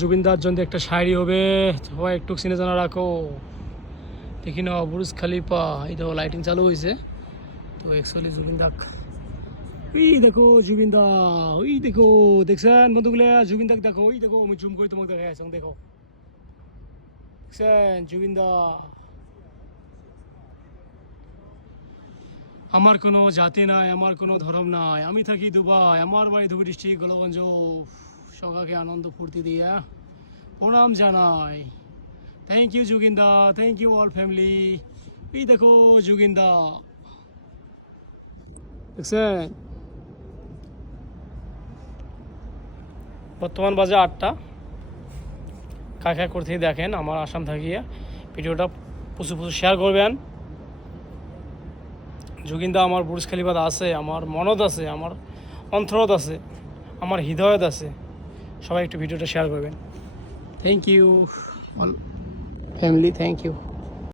জুবিনদার জন্য একটা শায়রি হবে, সবাই একটু সিনে জানা রাখো। দেখি না বুর্জ খলিফা, এই দেখো লাইটিং চালু হয়েছে। তো অ্যাকচুয়ালি জুবিনদা, ওই দেখো জুবিনদা, ওই দেখো দেখছেন বন্ধুগুলা, জুবিনদাকে দেখো, ওই দেখো আমি জুম করে তোমাকে দেখা যাচ্ছে, দেখো দেখছেন জুবিনদা। আমার কোনো জাতি নাই, আমার কোনো ধর্ম নাই, আমি থাকি দুবাই, আমার বাড়ি ধুবড়ী ডিস্ট্রিক্ট গোলগঞ্জ। সকাকে আনন্দ ফুর্তি দিয়া প্রণাম জানাই। থ্যাংক ইউ জুগিন্দা, থ্যাংক ইউ অল ফ্যামিলি। এই দেখো জুগিন্দা, দেখছেন বর্তমান বাজে 8টা। কাকা করতে দেখেন আমার আসাম থাকিয়া ভিডিওটা প্রচুর প্রচুর শেয়ার করবেন। জুগিন্দা আমার বুর্জ খলিফাত আছে, আমার মনত আছে, আমার অন্তরত আছে, আমার হৃদয়ত আছে। সবাই একটু ভিডিওটা শেয়ার করবেন। Thank you all family, thank you.